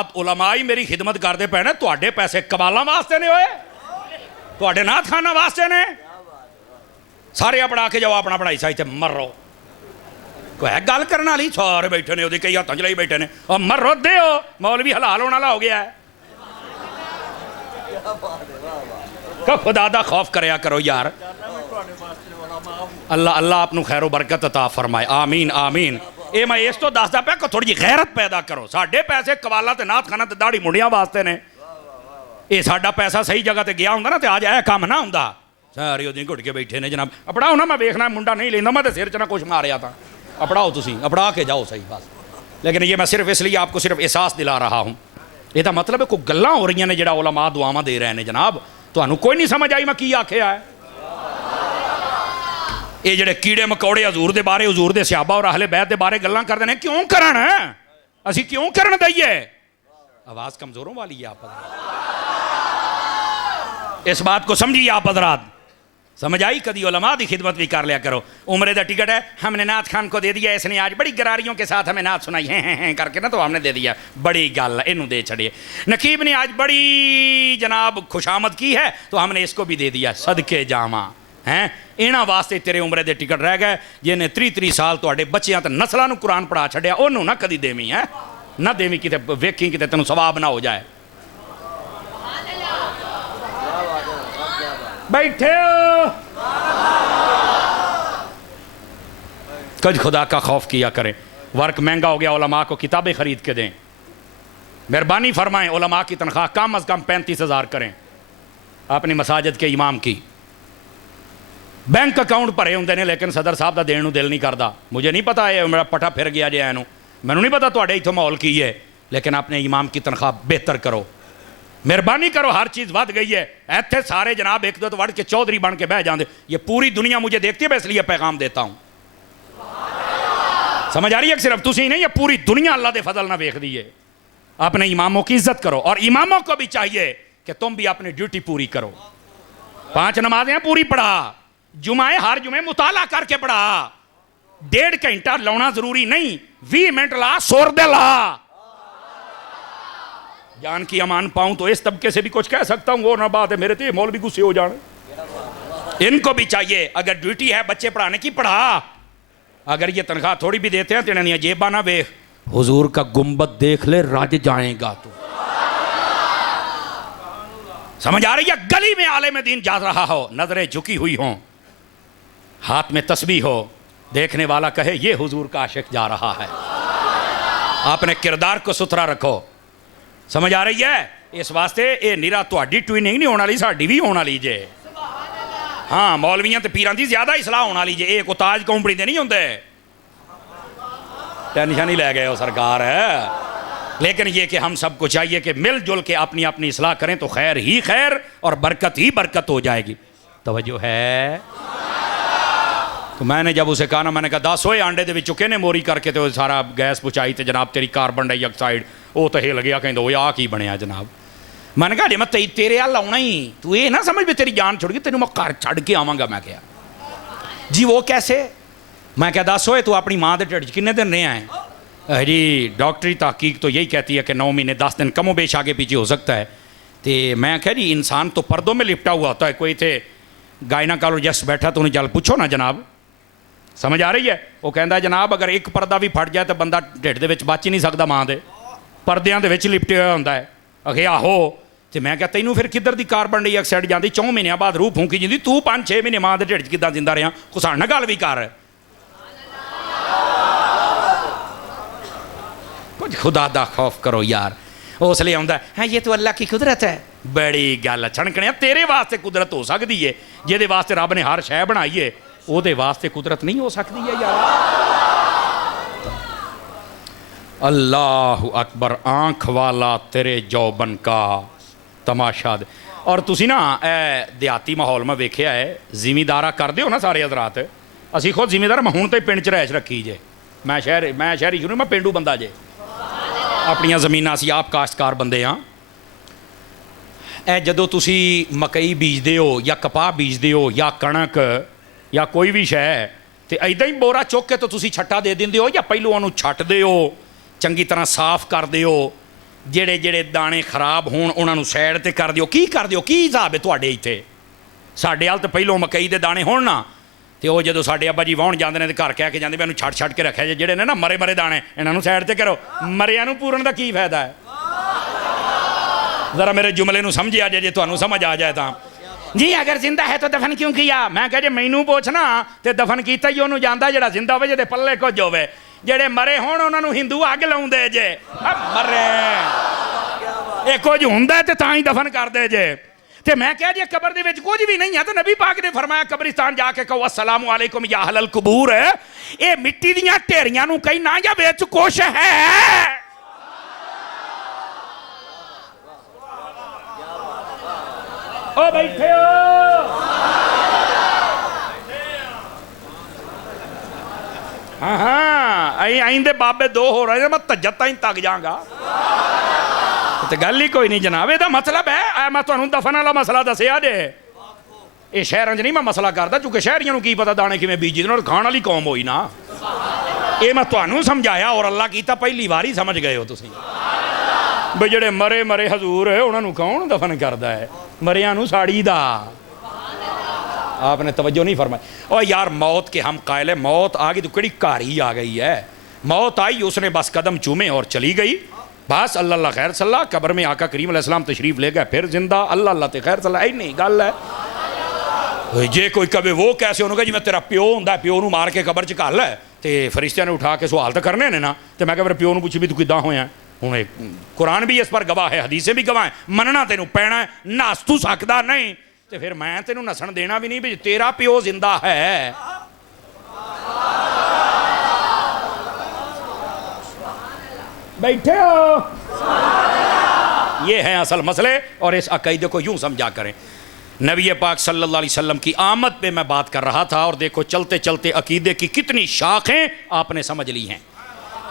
हजरात उलमा ही मेरी खिदमत करते पे ने, तुहाडे पैसे कमालां वास्ते ने होए, तुहाडे नाथ खाना वास्ते ने। सारे अपना के जाओ अपना अपना हिस्सा इत्थे मरो। कोई है गल करने वाली? सारे बैठे ने, कई हाथों च लाई बैठे ने, और मरो दे मौलवी हलाल होने वाला हो गया है। खुदा दा खौफ करया करो यार। अल्लाह अल्लाह आपनू खैरो बरकत अता फरमाए, आमीन आमीन। ये मैं इस तो दसदा पिया कि थोड़ी जी गैरत पैदा करो। साडे पैसे कवाला ते नाथ खाना ते दाढ़ी मुंडियां वास्ते ने। ये साडा पैसा सही जगह ते गया हुंदा ना ते आज यह काम ना हुंदा। सारे उदी घुट के बैठे ने जनाब। अपड़ाओ ना, मैं देखना मुंडा नहीं लेंदा, मैं तो सिर च ना कुछ मारिया था। अपड़ाओ तुसी, अपड़ा के जाओ सही बस। लेकिन ये मैं सिर्फ इसलिए आपको सिर्फ एहसास दिला रहा हूँ। यदा मतलब है कोई गल्लां हो रही ने जिहड़ा उलमा दुआवां दे रहे हैं जनाब, तुहानू कोई नहीं समझ आई मैं की आख्या है। ये जिहड़े कीड़े मकौड़े हजूर दे बारे, हजूर दे सहाबा और अहले बैत दे बारे गल्लां करदे ने, क्यों करन? असीं क्यों करन दईए? आवाज कमजोरों वाली है आप हज़रात, इस बात को समझिए आप हज़रात। समझ आई? कदी उलमा की खिदमत भी कर लिया करो। उम्रे का टिकट है, हमने नाथ खान को दे दिया, इसने आज बड़ी गरारियों के साथ हमें नाथ सुनाई हैं करके ना, तो हमने दे दिया, बड़ी गल इनू दे छड़िए। नकीब ने आज बड़ी जनाब खुशामद की है तो हमने इसको भी दे दिया, सदके जावा हैं। इन्हां वास्ते तेरे उम्रे के टिकट रह गए। जिन्हें 30 साल तुहाडे बच्चियां ते नस्लां नूं कुरान पढ़ा छड़िया, उन्होंने ना कदी देवी है ना देवी, किते वेखी किते तेनों सवाब ना हो जाए। बैठे हो कुछ खुदा का खौफ किया करें। वर्क महंगा हो गया, उलमा को किताबें खरीद के दें। मेहरबानी फरमाएं, उलमा की तनख्वाह कम अज़ कम 35,000 करें। अपनी मसाजिद के इमाम की बैंक अकाउंट भरे होंगे ने, लेकिन सदर साहब का देने दिल नहीं करता। मुझे नहीं पता है, मेरा पटा फिर गया जे एनू, मैनू नहीं पता तुहाडे इत्थों माहौल की है, लेकिन अपने इमाम की तनख्वाह बेहतर करो। मेहरबानी करो, हर चीज़ वध गई है। इतने सारे जनाब एक दो तो वड़ के चौधरी बन के बह जाते। ये पूरी दुनिया मुझे देखती है, मैं इसलिए पैगाम देता हूँ। समझ आ रही है? सिर्फ तुसी नहीं, ये पूरी दुनिया अल्लाह के फजल ना देखती है। अपने इमामों की इज्जत करो, और इमामों को भी चाहिए कि तुम भी अपनी ड्यूटी पूरी करो। 5 नमाजें पूरी पढ़ा, जुमाए हर जुमे मुताला करके पढ़ा। 1.5 घंटा लाना जरूरी नहीं, 20 मिनट ला, सुर दे ला। जान की अमान पाऊं तो इस तबके से भी कुछ कह सकता हूं, वो ना बात है मेरे तो मौलवी गुस्से हो जाने। इनको भी चाहिए, अगर ड्यूटी है बच्चे पढ़ाने की पढ़ा। अगर ये तनख्वाह थोड़ी भी देते हैं तो इन्हें जेबा ना वेख, हुजूर का गुंबद देख ले, रज जाएगा तू। समझ आ रही है? गली में आलिम दीन जा रहा हो, नजरें झुकी हुई हों, हाथ में तस्बीह हो, देखने वाला कहे ये हुजूर का आशिक जा रहा है। अपने किरदार को सुथरा रखो। समझ आ रही है? इस वास्ते ये निरा तुहाडी ट्विनिंग नहीं होने वाली, साडी भी होने वाली जे। हाँ, मौलवियां ते पीरां दी ज्यादा ही सलाह होने वाली जे। ये को ताज कंपनी दे नहीं होंदे, टेंशन ही ले गए हो सरकार है। लेकिन ये कि हम सबको चाहिए कि मिलजुल के अपनी अपनी इस्लाह करें तो खैर ही खैर और बरकत ही बरकत हो जाएगी। तवज्जो है? तो मैंने जब उसे कहा ना, मैंने कहा 10 होए अंडे दे विचों किहने मोरी करके तो सारा गैस पहुँचाई, तो जनाब तेरी कार्बन डाइऑक्साइड वो तो हिल गया। कहते वो आ की बनया जनाब। मैंने कहा जे मैं तेरे हल आना ही, तू ये ना समझ भी तेरी जान छुड़ गई, तेन मैं घर छड़ के आवांगा। मैं क्या जी वो कैसे? मैं क्या 10 होए तू अपनी माँ के ढिड च किन्ने दिन रहे हैं? जी डॉक्टरी तहकीक तो यही कहती है कि 9 महीने 10 दिन कमो बेश आगे पीछे हो सकता है। तो मैं क्या जी इंसान तो पर्दों में लिपटा हुआ होता है, कोई थे गायनाकोलॉजिस्ट बैठा तो उन्हें चल पूछो ना जनाब। समझ आ रही है? वो कहता है जनाब अगर एक पर्दा भी फट जाए तो बंदा ढिड दे विच बच ही नहीं सकता, माँ के पर्दियां दे विच लिपटे हुआ होंदा है। अखे आहो, तो मैं क्या तैनू फिर किधर दी कार्बन डाइऑक्साइड जाती? 4 महीनों बाद रूह फूकी जाती, तू 5-6 महीने माँ के ढिड च किदां जिंदा रहा? कुछ साढ़े गल भी कर, कुछ खुदा दा खौफ करो यार। उसलिए आंदा है ये तो अल्लाह की कुदरत है। बड़ी गल छणकने, तेरे वास्ते कुदरत हो सकती है, जिहदे वास्ते रब ने हर शै बनाई है, ਉਹਦੇ वास्ते कुदरत नहीं हो सकती है यार। अल्लाह अकबर, आंख वाला तेरे जौबन का तमाशा। और तुसी ना देहाती माहौल में वेख्या है, जिमीदारा करते हो ना सारे हजरात। असी खुद जिमीदार, मैं हूँ तो पिंड च रैश रखी जे। मैं शहरी शुरू, मैं पेंडू बंदा जे। अपनिया जमीनां असी आप काश्तकार बंदे हाँ। जदों तुसी मकई बीजते हो या कपाह बीजते हो या कणक या कोई भी शै, तो इदां ही बोरा चुक के तो तुसी छट्टा दे देंदे हो, या पहलू उन्होंने छट्टदे हो, चंगी तरह साफ करदे हो, ਜਿਹੜੇ ਜਿਹੜੇ ਦਾਣੇ ਖਰਾਬ ਹੋਣ ਉਹਨਾਂ ਨੂੰ ਸਾਈਡ ਤੇ ਕਰ ਦਿਓ। ਕੀ ਕਰ ਦਿਓ? ਕੀ ਹਿਸਾਬ ਹੈ ਤੁਹਾਡੇ ਇੱਥੇ? ਸਾਡੇ ਹਾਲ ਤਾਂ ਪਹਿਲੋਂ ਮਕਈ ਦੇ ਦਾਣੇ ਹੋਣ ਨਾ, ਤੇ ਉਹ ਜਦੋਂ ਸਾਡੇ ਅੱਬਾ ਜੀ ਵਾਹੁਣ ਜਾਂਦੇ ਨੇ ਤੇ ਘਰ ਕਹਿ ਕੇ ਜਾਂਦੇ ਵੀ ਇਹਨੂੰ ਛੱਡ ਕੇ ਰੱਖਿਆ ਜੇ, ਜਿਹੜੇ ਨੇ ਨਾ ਮਰੇ ਮਰੇ ਦਾਣੇ ਇਹਨਾਂ ਨੂੰ ਸਾਈਡ ਤੇ ਕਰੋ। ਮਰਿਆਂ ਨੂੰ ਪੂਰਨ ਦਾ ਕੀ ਫਾਇਦਾ ਹੈ? ज़रा मेरे जुमले ਨੂੰ ਸਮਝਿਆ ਜੇ ਤੁਹਾਨੂੰ ਸਮਝ ਆ ਜਾਏ ਤਾਂ। जी अगर जिंदा है तो दफन क्यों किया? मैं कह जे मैनू पूछना तो दफन किया ही ਉਹਨੂੰ ਜਾਂਦਾ, ਜਿਹੜਾ जिंदा ਹੋਵੇ ਜਿਹਦੇ ਪੱਲੇ ਕੁਝ ਹੋਵੇ। ਜਿਹੜੇ ਮਰੇ ਹੋਣ ਉਹਨਾਂ ਨੂੰ ਹਿੰਦੂ ਅੱਗ ਲਾਉਂਦੇ ਜੇ। ਮਰੇ ਇਹ ਕੁਝ ਹੁੰਦਾ ਤੇ ਤਾਂ ਹੀ ਦਫਨ ਕਰਦੇ ਜੇ। ਤੇ ਮੈਂ ਕਿਹਾ ਜੇ ਕਬਰ ਦੇ ਵਿੱਚ ਕੁਝ ਵੀ ਨਹੀਂ ਹੈ ਤਾਂ ਨਬੀ ਪਾਕ ਨੇ ਫਰਮਾਇਆ ਕਬਰਿਸਤਾਨ ਜਾ ਕੇ ਕਹੋ अस्सलामु अलैकुम या अहलल कुबूर। ਇਹ ਮਿੱਟੀ ਦੀਆਂ ਢੇਰੀਆਂ ਨੂੰ ਕਹਿਣਾ ਜਾਂ ਵਿੱਚ ਕੁਛ ਹੈ। ओ बैठे हो हाँ हाँ आइंदे बाबे दो हो रहे मैं तज्जत ताईं तक जाऊंगा तो गल ही कोई नहीं जनाब। ਇਹਦਾ मतलब है मैं ਤੁਹਾਨੂੰ दफन वाला मसला दसिया जे। ਇਹ ਸ਼ਹਿਰਾਂ 'ਚ ਨਹੀਂ ਮੈਂ ਮਸਲਾ ਕਰਦਾ ਕਿਉਂਕਿ ਸ਼ਹਿਰੀਆਂ ਨੂੰ ਕੀ ਪਤਾ ਦਾਣੇ ਕਿਵੇਂ ਬੀਜੀ ਦੇ ਨਾਲ ਖਾਣ ਵਾਲੀ ਕੌਮ ਹੋਈ ਨਾ। ਇਹ ਮੈਂ ਤੁਹਾਨੂੰ ਸਮਝਾਇਆ ਔਰ ਅੱਲਾ ਕੀਤਾ ਪਹਿਲੀ ਵਾਰ ਹੀ ਸਮਝ ਗਏ ਹੋ ਤੁਸੀਂ ਵੀ ਜਿਹੜੇ ਮਰੇ ਮਰੇ ਹਜ਼ੂਰ ਹੈ ਉਹਨਾਂ ਨੂੰ ਕੌਣ ਦਫਨ ਕਰਦਾ ਹੈ? मरिया नू साड़ी दा। आपने तवज्जो नहीं फरमाई। और यार मौत के हम कायल है, मौत आ गई तो कड़ी कार ही आ गई है। मौत आई उसने बस कदम चूमे और चली गई। बस अल्लाह खैर सल्ला। कब्र में आका करीम अलैहिस्सलाम तशरीफ ले गए, फिर जिंदा अल्लाह ते खैर सल्ला। ऐ नहीं गल है जे कोई कहे वो कैसे उन्होंने जिवें तेरा प्यो हुंदा, प्यो नू मार के कब्र च घल है तो फरिश्तियां ने उठा के सवाल तो करने ने ना। तो मैं फिर प्यो नू पुछी भी तू किदां होया? हूँ कुरान भी इस पर गवाह है, हदीसें भी गवाह है। मनना तेनू पैना है, नस तू सकदा नहीं तो फिर मैं तेनू नसन देना भी नहीं भी तेरा प्यो जिंदा है। बैठे हो ये हैं असल मसले। और इस अकीदे को यूं समझा करें। नबी पाक सल्लल्लाहु अलैहि वसल्लम की आमद पे मैं बात कर रहा था और देखो चलते चलते अकीदे की कितनी शाखें आपने समझ ली हैं।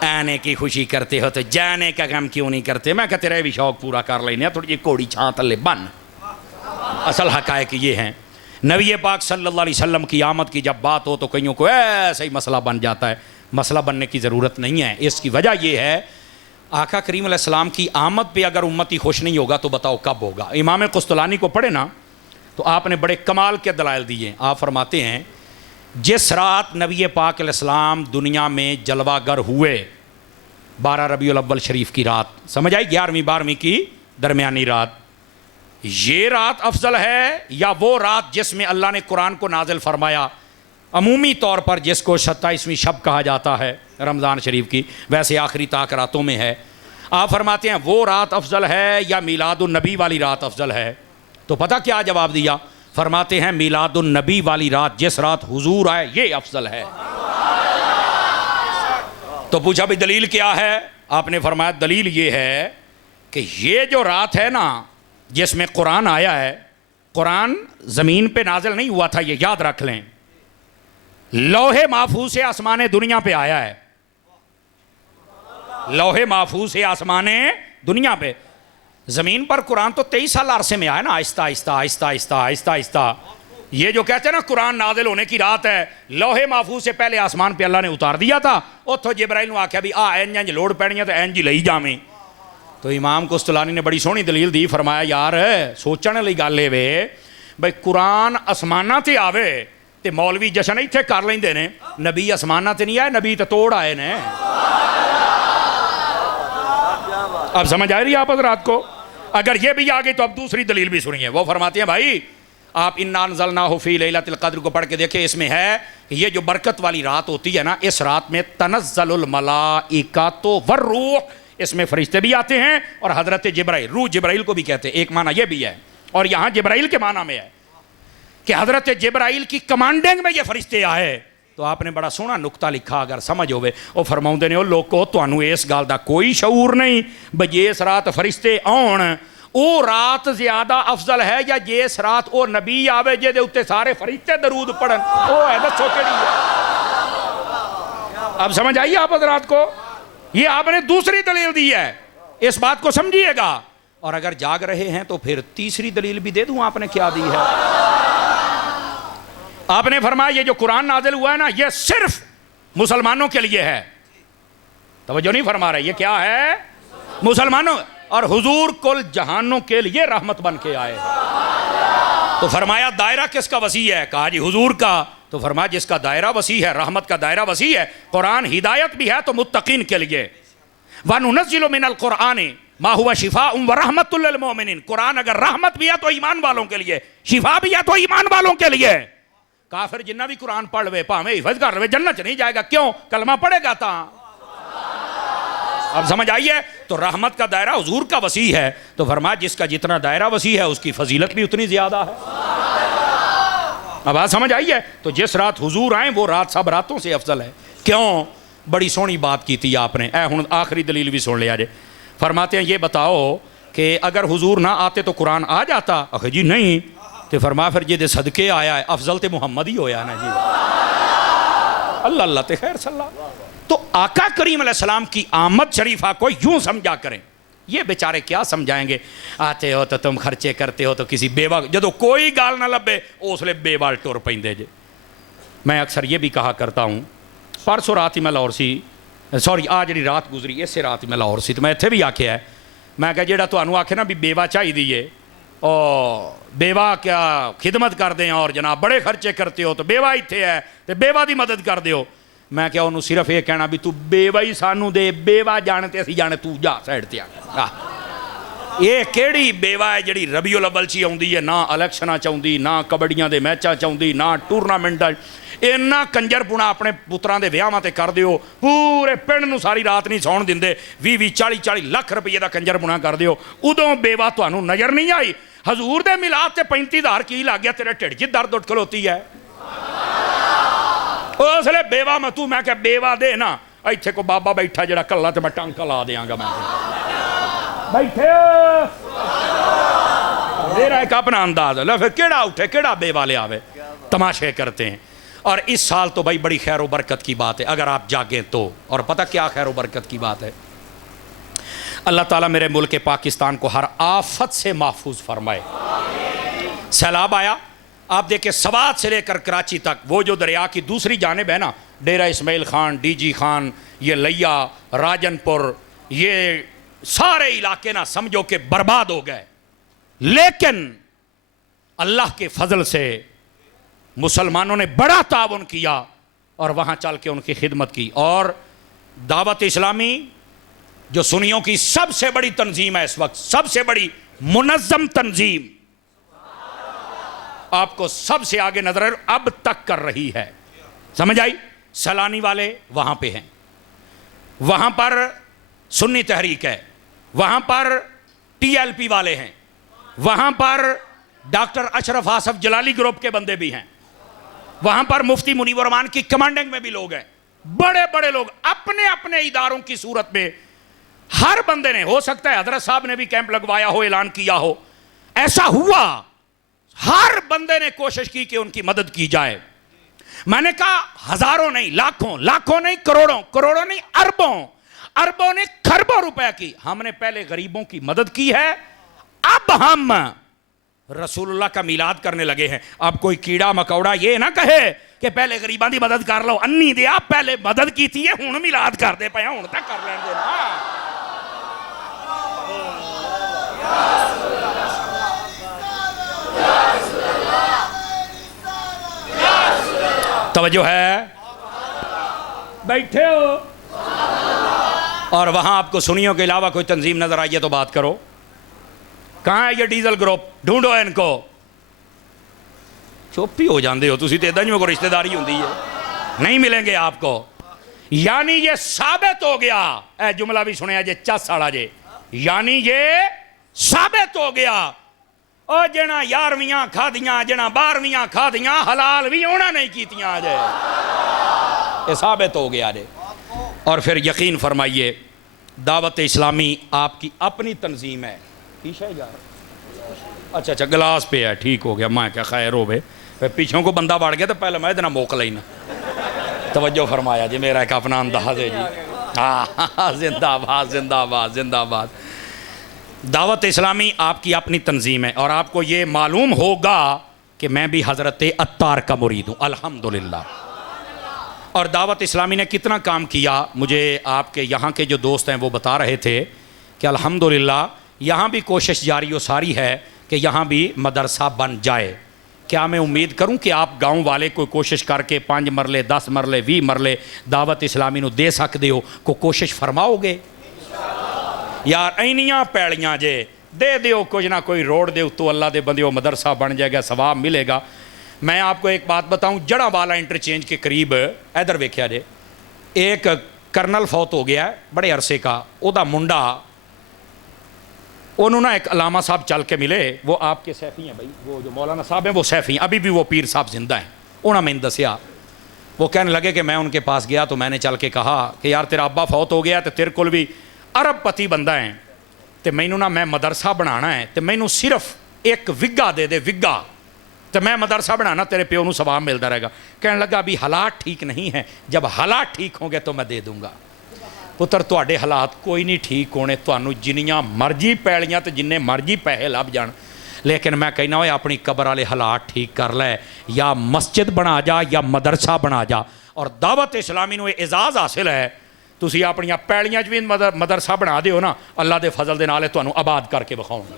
आने की खुशी करते हो तो जाने का गम क्यों नहीं करते? मैं कहते रहे भी शौक पूरा कर लेने थोड़ी जी घोड़ी छां थले बन। असल हकायक ये हैं। नबी पाक सल्लल्लाहु अलैहि वसल्लम की आमद की जब बात हो तो कईयों को ऐसा ही मसला बन जाता है। मसला बनने की ज़रूरत नहीं है। इसकी वजह यह है आका करीम अलैहिस्सलाम की आमद पे अगर उम्मती खुश नहीं होगा तो बताओ कब होगा? इमाम कुस्तलानी को पढ़े ना तो आपने बड़े कमाल के दलाइल दिए। आप फरमाते हैं जिस रात नबी पाक अलैहिस्सलाम दुनिया में जलवागर हुए 12 रबीउल अव्वल शरीफ की रात, समझ आई? 11वीं 12वीं की दरमियानी रात। ये रात अफजल है या वो रात जिसमें अल्लाह ने कुरान को नाजिल फरमाया? अमूमी तौर पर जिसको 27वीं शब कहा जाता है रमज़ान शरीफ की, वैसे आखिरी ताक रातों में है। आप फरमाते हैं वो रात अफजल है या मीलादुन नबी वाली रात अफजल है? तो पता क्या जवाब दिया? फरमाते हैं मीलादुन नबी वाली रात, जिस रात हुजूर आए ये अफजल है। तो पूछा भी दलील क्या है? आपने फरमाया दलील ये है कि ये जो रात है ना जिसमें कुरान आया है, कुरान ज़मीन पे नाजिल नहीं हुआ था, ये याद रख लें। लौहे महफूज से आसमान दुनिया पे आया है। लौहे महफूज से आसमान दुनिया पे। ज़मीन पर कुरान तो 23 साल अरसे में आया ना, आहिस्ता आहिस्ता आहिस्ता आहिस्ता आहिस्ता आहिस्ता। ये जो कहते हैं ना कुरान नाजिल होने की रात है, लोहे महफूज से पहले आसमान पे अल्लाह ने उतार दिया था। उतो जिब्राइल आख्या भी आ इंज इंज लोड़ पैनी है तो इंज ही लई जावें। तो इमाम कुस्तलानी ने बड़ी सोहनी दलील दी। फरमाया यार सोचने वाली गल है वे बई कुरान आसमाना ते आवे तो मौलवी जशन इत्थे कर लेंदे ने, नबी आसमाना ते नहीं आए, नबी तो तोड़ आए ने। अब समझ आ रही है आप हज़रात को? अगर ये भी आ गई तो अब दूसरी दलील भी सुनिए। वो फरमाते हैं भाई आप इन्ना अंज़लनाहु फ़ी लैलतिल क़द्र को पढ़ के देखें। इसमें है कि ये जो बरकत वाली रात होती है ना, इस रात में तनज़्ज़लुल मलाइकातु वर्रूह, इसमें फरिश्ते भी आते हैं और हज़रत जिब्राइल, रूह जिब्राइल को भी कहते हैं, एक माना ये भी है। और यहाँ जिब्राइल के माना में है कि हज़रत जिब्राइल की कमांडिंग में ये फरिश्ते आए। तो आपने बड़ा सोहना नुकता लिखा अगर समझ होवे। वो फरमाउंदे ने ओ लोको तुहानू इस गल दा कोई शऊर नहीं बई इस रात फरिश्ते आउण वो रात ज्यादा अफजल है या जिस रात वो नबी आवे जिहदे उत्ते सारे फरिश्ते दरूद पढ़न वो है? दसो केड़ी है? अब समझ आई आप हज़रात को? ये आपने दूसरी दलील दी है, इस बात को समझिएगा। और अगर जाग रहे हैं तो फिर तीसरी दलील भी दे दूं आपने क्या दी है। आपने फरमाया ये जो कुरान नाजिल हुआ है ना ये सिर्फ मुसलमानों के लिए है। तवज्जो नहीं फरमा रहे, ये क्या है? मुसलमानों। और हुजूर कुल जहानों के लिए रहमत बन के आए। तो फरमाया दायरा किसका वसी है? कहा जी हुजूर का। तो फरमाया जिसका दायरा वसी है, रहमत का दायरा वसी है, कुरान हिदायत भी है तो मुत्तकीन के लिए। वनुनज़्ज़िलु मिनल कुरान मा हुवा शिफाउन व रहमतुल लिल मोमिनीन। कुरान अगर रहमत भी है तो ईमान वालों के लिए, शिफा भी है तो ईमान वालों के लिए। काफिर जिन्ना भी कुरान पढ़ वे भावे हिफज कर वे जन्नत नहीं जाएगा। क्यों? कलमा पढ़ेगा ता। अब समझ आई है? तो रहमत का दायरा हुजूर का वसी है, तो फरमाया जिसका जितना दायरा वसी है उसकी फजीलत भी उतनी ज्यादा है। अब बात समझ आई है? तो जिस रात हुजूर आए वो रात सब रातों से अफजल है। क्यों? बड़ी सोहनी बात की थी आपने। हुण आखिरी दलील भी सुन लिया जे। फरमाते हैं ये बताओ कि अगर हुजूर ना आते तो कुरान आ जाता? अखे जी नहीं। तो फरमाया फिर जे सदके आया है अफजल ते मुहम्मद ही होया ना जी। अल्लाह अल्लाह ते खैर सल्ला। तो आका करीम अलैहिस्सलाम की आमद शरीफा को यूं समझा करें। ये बेचारे क्या समझाएंगे? आते हो तो तुम खर्चे करते हो तो किसी बेवा, जो कोई गाल ना लभे उसले बेवाल टुर पैंदे जे। मैं अक्सर ये भी कहा करता हूँ, परसों रात ही मैं लाहौर सी, सॉरी आज जी रात गुजरी इसे रात ही मैं लाहौर सी, तो मैं इत्थे भी आख्या है, मैं क्या जेड़ा तुहानू आखे ना भी बेवा चाहिए है और बेवा क्या खिदमत कर दें और जनाब बड़े खर्चे करते हो तो बेवा इत्थे है तो बेवा की मदद कर दो। मैं क्या उन्होंने सिर्फ ये कहना भी तू बेवा ही सानू दे, बेवा जाने ते असीं जाने, तू जा साइड ते आ। ये केड़ी बेवा है जिहड़ी रबीउल अव्वल च आउंदी है, ना इलैक्शनां च आउंदी, ना कबड्डियां दे मैचां च आउंदी, ना टूरनामेंटां। इन्ना कंजरपुणा अपने पुत्रां दे विआहां ते कर दिओ, पूरे पिंड नूं सारी रात नहीं सौण दिंदे, 20-20 40-40 लाख रुपये का कंजरपुणा कर दिओ, उदों बेवा तुहानू नज़र नहीं आई। हजूर दे मिलाद ते 35,000 की लग गया, तेरे ढिड च दर्द उठ खलोती है। उसले बेवा मैं तू, मैं क्या बेवा दे ना, इत्थे को बाबा बैठा जरा कल्ला तो मैं टांका ला देंगा। मैं बैठे मेरा एक अपना अंदाज है, फिर केड़ा उठे केड़ा बेवा ले आवे, तमाशे करते हैं। और इस साल तो भाई बड़ी खैर बरकत की बात है अगर आप जागें तो। और पता क्या खैर बरकत की बात है? अल्लाह ताला मेरे मुल्क पाकिस्तान को हर आफत से महफूज फरमाए। सैलाब आया, आप देखें सवात से लेकर कराची तक, वो जो दरिया की दूसरी जानिब है ना, डेरा इस्माइल खान, डीजी खान, ये लिया, राजनपुर, ये सारे इलाके ना समझो कि बर्बाद हो गए। लेकिन अल्लाह के फजल से मुसलमानों ने बड़ा ताउन किया और वहाँ चल के उनकी खिदमत की। और दावत इस्लामी जो सुन्नियों की सबसे बड़ी तंजीम है इस वक्त, सबसे बड़ी मुनज़्ज़म तंजीम, आपको सबसे आगे नजर अब तक कर रही है। समझ आई? सलानी वाले वहाँ पे हैं, वहाँ पर सुन्नी तहरीक है, वहाँ पर TLP वाले हैं, वहाँ पर डॉक्टर अशरफ आसफ जलाली ग्रुप के बंदे भी हैं, वहाँ पर मुफ्ती मुनीवर रहमान की कमांडिंग में भी लोग हैं। बड़े बड़े लोग अपने अपने इदारों की सूरत में, हर बंदे ने, हो सकता है हजरत साहब ने भी कैंप लगवाया हो, ऐलान किया हो, ऐसा हुआ, हर बंदे ने कोशिश की कि उनकी मदद की जाए। मैंने कहा हजारों नहीं, लाखों, लाखों नहीं, करोड़ों, करोड़ों नहीं, अरबों, अरबों ने खरबों रुपए की हमने पहले गरीबों की मदद की है। अब हम रसूलुल्लाह का मिलाद करने लगे हैं। अब कोई कीड़ा मकौड़ा ये ना कहे कि पहले गरीबां की मदद कर लो, अन्नी दे आप पहले मदद की थी, हुण मिलाद करते पे, हुण तक कर लें देना। तवज्जो है? बैठे हो और वहां आपको सुनियों के अलावा कोई तंजीम नजर आई है तो बात करो। कहां है ये डीजल ग्रुप? ढूंढो इनको। चुप ही हो जाते हो तुसी, तो इदा नहीं कोई रिश्तेदारी होंदी है, नहीं मिलेंगे आपको। यानी ये साबित हो गया, ए जुमला भी सुनिया जे चस वाला जे, यानी ये साबित हो गया ओ जना 11वीं खादियां, जना 12वीं खादियां, हलाल भी होना नहीं कीतियां जे, ये साबित हो गया जे। और फिर यकीन फरमाइए दावत इस्लामी आपकी अपनी तंजीम है। अच्छा अच्छा गिलास पे है, ठीक हो गया। मैं क्या खैर हो गए, फिर पीछों को बंदा बढ़ गया तो पहले मैं इतना मोकल ही ना। तवज्जो फरमाया जी, मेरा एक अपना अंदाज है जी। हाँ जिंदाबाद जिंदाबाद जिंदाबाद। दावत इस्लामी आपकी अपनी तंजीम है और आपको ये मालूम होगा कि मैं भी हज़रत अत्तार का मुरीद हूँ अल्हम्दुलिल्लाह। और दावत इस्लामी ने कितना काम किया, मुझे आपके यहाँ के जो दोस्त हैं वो बता रहे थे कि अल्हम्दुलिल्लाह यहाँ भी कोशिश जारी व सारी है कि यहाँ भी मदरसा बन जाए। क्या मैं उम्मीद करूँ कि आप गाँव वाले कोई कोशिश करके 5 मरले 10 मरले 20 मरले दावत इस्लामी नूं दे सकते हो, को कोशिश फरमाओगे? यार इनियां पैलियां जे दे दियो, कुछ ना कोई रोड दे उत्तों अल्लाह दे बंदे मदरसा बन जाएगा, सवाब मिलेगा। मैं आपको एक बात बताऊं, जड़ा वाला इंटरचेंज के करीब इधर वेख्या जे एक करनल फौत हो गया है बड़े अरसे का, ओदा मुंडा उन्होंने ना एक अलामा साहब चल के मिले, वो आपके सैफ़ी हैं भाई, वो जो मौलाना साहब हैं वो सैफ़ी हैं, अभी भी वो पीर साहब जिंदा हैं। उन्होंने मैंने दसिया, वो कहने लगे कि मैं उनके पास गया तो मैंने चल के कहा कि यार तेरा अब्बा फौत हो गया तो तेरे को भी अरबपति बंदा है, तो मैनू ना मैं मदरसा बनाना है, तो मैनू सिर्फ 1 विगा दे विगा, तो मैं मदरसा बनाना, तेरे प्यो नूं सवाब मिलता रहेगा। कहने लगा अभी हालात ठीक नहीं है, जब हालात ठीक होंगे तो मैं दे दूंगा। पुत्र तुहाडे हालात कोई नहीं ठीक होने, तुहानू जिन्नियां मर्जी पैलियां तो जिन्ने मर्जी पैसे लभ जाण, लेकिन मैं कहना हो अपनी कबर वाले हालात ठीक कर लै, या मस्जिद बना जा या मदरसा बना जा। और दावत इस्लामी नूं एजाज़ हासिल है, तुसीं अपनियां पैलियां च भी मदरसा बना दिओ ना, अल्लाह दे फजल दे नाल तुहानू आबाद करके विखाउंगा।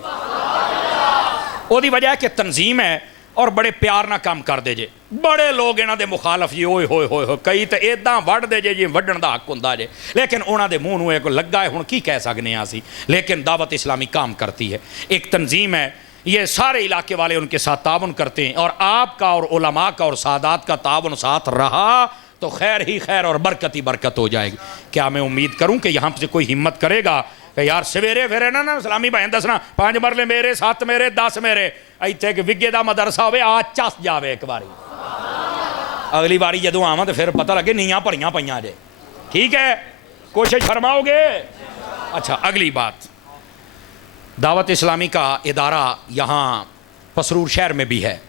ओदी वजह है कि तंजीम है और बड़े प्यार ना काम कर दे जे। बड़े लोग इन्हां दे मुखालफ जी ओए होए होए, कई तो इदां वढ़ दे जे जी वढ़ण दा हक हुंदा जे, लेकिन उन्हां दे मूँह नूं लगा है, हुण की कह सकने असीं। लेकिन दावत इस्लामी काम करती है, एक तंजीम है, ये सारे इलाके वाले उनके साथ ताउन करते हैं, और आपका और उलमा का और सादात का ताउन साथ रहा तो खैर ही खैर और बरकत ही बरकत हो जाएगी। क्या मैं उम्मीद करूँ कि यहाँ से कोई हिम्मत करेगा कि यार सवेरे फिर ना इस्लामी भाई दसना 5 मरले मेरे 7 मेरे 10 मेरे, इत्थे एक विगे का मदरसा हो आ चस जाए एक बारी, अगली बारी जदों आवां तो फिर पता लगे नीयां भरियां पईयां जे। ठीक है, कोशिश फरमाओगे? अच्छा, अगली बात, दावत इस्लामी का इदारा यहाँ पसरूर शहर में भी है,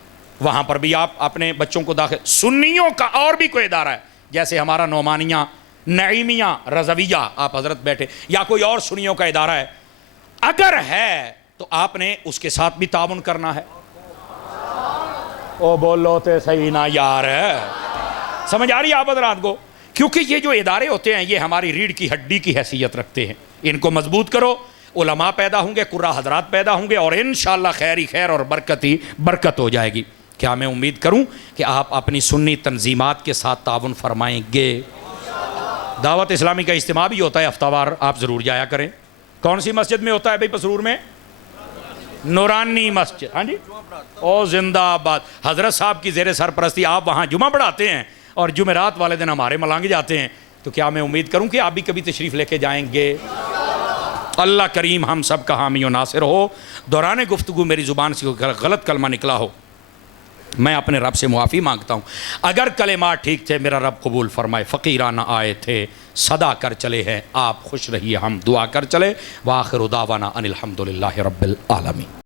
वहाँ पर भी आप अपने बच्चों को दाखिल। सुन्नियों का और भी कोई इदारा है, जैसे हमारा नोमानिया नईमिया रज़विया, आप हजरत बैठे, या कोई और सुन्नियों का इदारा है, अगर है तो आपने उसके साथ भी ताउन करना है। ओ बोलो तो सही ना यार, समझ आ रही है आप हजरात को? क्योंकि ये जो इदारे होते हैं ये हमारी रीढ़ की हड्डी की हैसियत रखते हैं, इनको मजबूत करो, उलमा पैदा होंगे, कुर्रा हजरात पैदा होंगे, और इंशाअल्लाह खैर ही खैर और बरकत ही बरकत हो जाएगी। क्या मैं उम्मीद करूं कि आप अपनी सुन्नी तंजीमात के साथ ताउन फरमाएंगे? दावत इस्लामी का इज्तिमा भी होता है हफ्तावार, आप ज़रूर जाया करें। कौन सी मस्जिद में होता है भाई पसरूर में? नूरानी मस्जिद। हाँ जी, ओ जिंदाबाद। हज़रत साहब की ज़ेर सरपरस्ती आप वहाँ जुमा पढ़ाते हैं और जुमेरात वाले दिन हमारे मलांगे जाते हैं, तो क्या मैं उम्मीद करूँ कि आप भी कभी तशरीफ़ लेके जाएंगे? अल्लाह करीम हम सब का हामी व नासिर हो। दौरान गुफ्तगू मेरी ज़ुबान से गलत कलमा निकला हो, मैं अपने रब से मुआफ़ी मांगता हूँ। अगर कलेमात ठीक थे मेरा रब कबूल फरमाए। फ़कीराना आए थे सदा कर चले हैं, आप खुश रहिए हम दुआ कर चले। व आखिर दावाना अनिल हम्दुलिल्लाहि रब्बिल आलमीन।